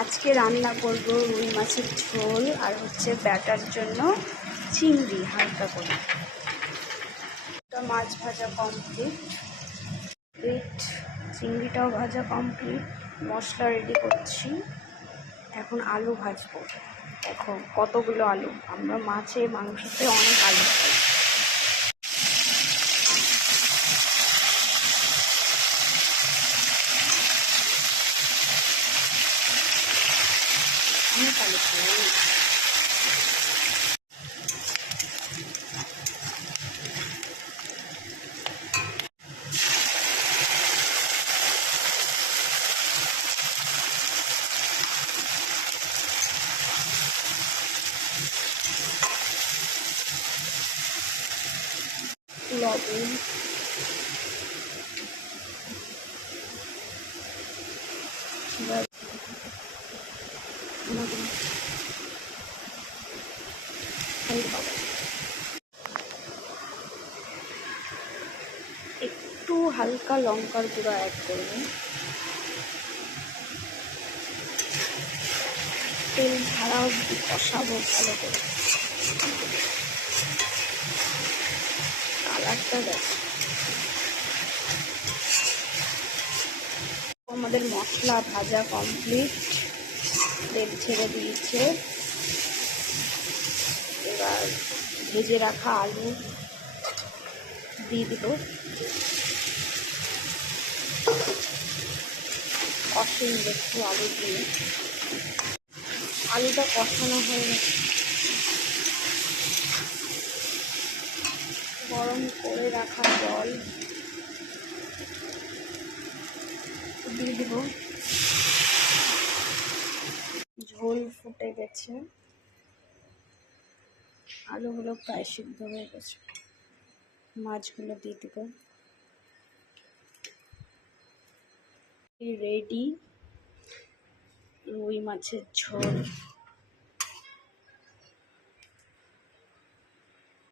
আজকে রান্না করব রুই মাছের ঝোল আর হচ্ছে ব্যাটার জন্য চিংড়ি হালকা করে। মাছ ভাজা কমপ্লিট, চিংড়িটাও ভাজা কমপ্লিট, মশলা রেডি করছি। এখন আলু ভাজবো। দেখো কতগুলো আলু, আমরা মাছে মাংসতে অনেক আলু খাই। অনেক আলু খাই। লবণ, একটু হালকা লঙ্কার গুঁড়ো অ্যাড করব। তেল ছাড়া অবধি কষাবো ভালো করে। কালারটা দেখো। আমাদের মশলা ভাজা কমপ্লিট, তেল ছেড়ে দিয়েছে। এবার ভেজে রাখা আলু দিয়ে দিব। কষিয়ে একটু আলু দিয়ে, আলুটা কষানো হয়ে গেছে। গরম করে রাখা জল দিয়ে দিব। ঝোল ফুটে গেছে, আলুগুলো প্রায় সিদ্ধ হয়ে গেছে। মাছগুলো দিয়ে দিব। রেডি রুই মাছের ঝোল।